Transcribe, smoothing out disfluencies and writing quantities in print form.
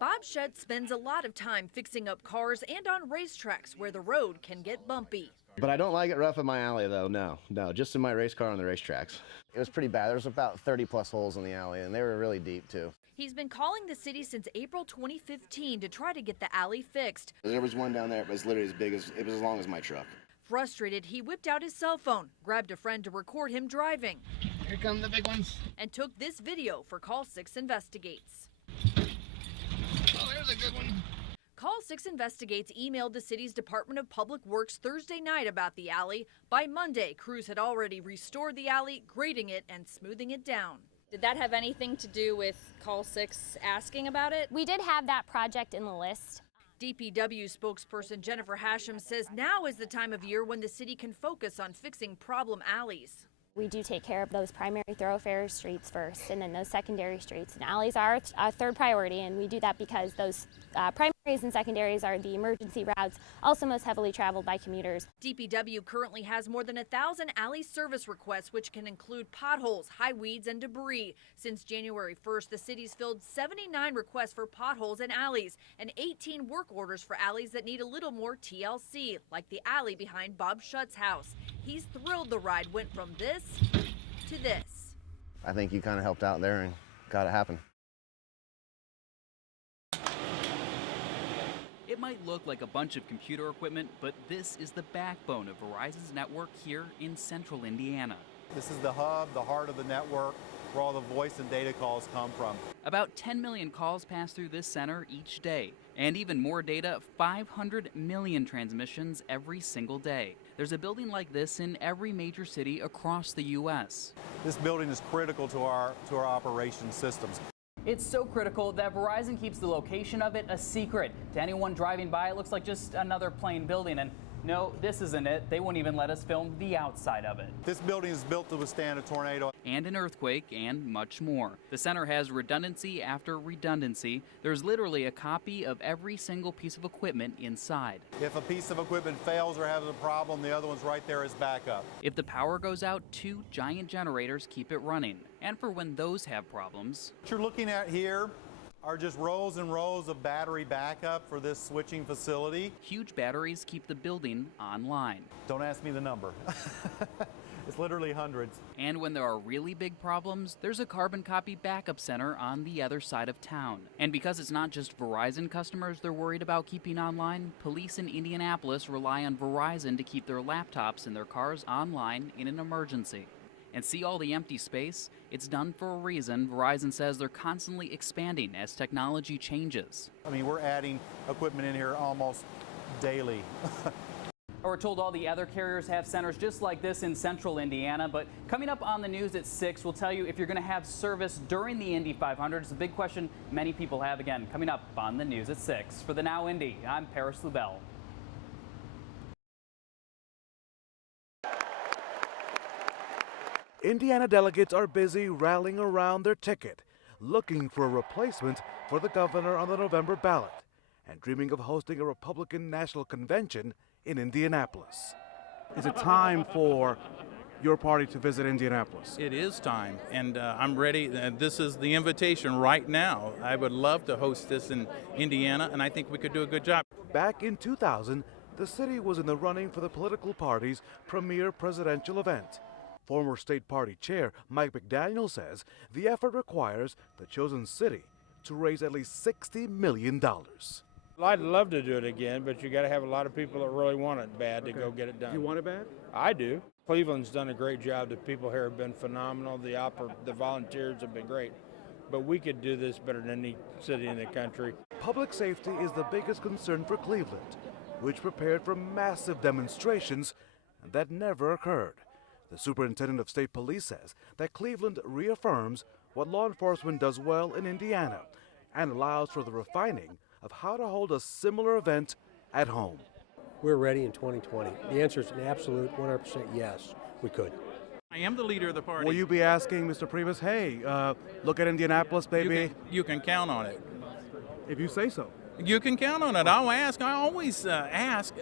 Bob Shutt spends a lot of time fixing up cars and on racetracks where the road can get bumpy. But I don't like it rough in my alley, though. No, just in my race car on the racetracks. It was pretty bad. There was about 30+ holes in the alley, and they were really deep, too. He's been calling the city since April 2015 to try to get the alley fixed. There was one down there, but it was literally it was as long as my truck. Frustrated, he whipped out his cell phone, grabbed a friend to record him driving. Here come the big ones. And took this video for Call 6 Investigates. Oh, there's a good one. Call 6 Investigates emailed the city's Department of Public Works Thursday night about the alley. By Monday, crews had already restored the alley, grading it and smoothing it down. Did that have anything to do with Call 6 asking about it? We did have that project in the list. DPW spokesperson Jennifer Hashem says now is the time of year when the city can focus on fixing problem alleys. We do take care of those primary thoroughfare streets first, and then those secondary streets. And alleys are a third priority, and we do that because those primaries and secondaries are the emergency routes, also most heavily traveled by commuters. DPW currently has more than 1,000 alley service requests, which can include potholes, high weeds, and debris. Since January 1st, the city's filled 79 requests for potholes and alleys, and 18 work orders for alleys that need a little more TLC, like the alley behind Bob Shutt's house. He's thrilled the ride went from this to this. I think you kind of helped out there and got it happen. It might look like a bunch of computer equipment, but this is the backbone of Verizon's network here in central Indiana. This is the hub, the heart of the network, where all the voice and data calls come from. About 10 million calls pass through this center each day, and even more data, 500 million transmissions every single day. There's a building like this in every major city across the U.S. This building is critical to our operation systems. It's so critical that Verizon keeps the location of it a secret. To anyone driving by, it looks like just another plain building, and no, this isn't it. They won't even let us film the outside of it. This building is built to withstand a tornado. And an earthquake, and much more. The center has redundancy after redundancy. There's literally a copy of every single piece of equipment inside. If a piece of equipment fails or has a problem, the other one's right there as backup. If the power goes out, 2 giant generators keep it running. And for when those have problems. What you're looking at here are just rows and rows of battery backup for this switching facility. Huge batteries keep the building online. Don't ask me the number. It's literally hundreds. And when there are really big problems, there's a carbon copy backup center on the other side of town. And because it's not just Verizon customers they're worried about keeping online, police in Indianapolis rely on Verizon to keep their laptops and their cars online in an emergency. And see all the empty space? It's done for a reason. Verizon says they're constantly expanding as technology changes. I mean, we're adding equipment in here almost daily. We're told all the other carriers have centers just like this in central Indiana, but coming up on the news at 6, we'll tell you if you're going to have service during the Indy 500. It's a big question many people have. Again, coming up on the news at 6. For the Now Indy, I'm Paris Lubell. Indiana delegates are busy rallying around their ticket, looking for a replacement for the governor on the November ballot, and dreaming of hosting a Republican National Convention in Indianapolis. Is it time for your party to visit Indianapolis? It is time, and I'm ready. This is the invitation right now. I would love to host this in Indiana, and I think we could do a good job. Back in 2000, the city was in the running for the political party's premier presidential event. Former state party chair Mike McDaniel says the effort requires the chosen city to raise at least $60 million. I'd love to do it again, but you got to have a lot of people that really want it bad to go get it done. You want it bad? I do. Cleveland's done a great job. The people here have been phenomenal. The volunteers have been great. But we could do this better than any city in the country. Public safety is the biggest concern for Cleveland, which prepared for massive demonstrations that never occurred. The superintendent of state police says that Cleveland reaffirms what law enforcement does well in Indiana and allows for the refining of how to hold a similar event at home. We're ready in 2020. The answer is an absolute 100% yes, we could. I am the leader of the party. Will you be asking Mr. Priebus, hey, look at Indianapolis, baby? You can count on it. If you say so. You can count on it. I'll ask. I always ask.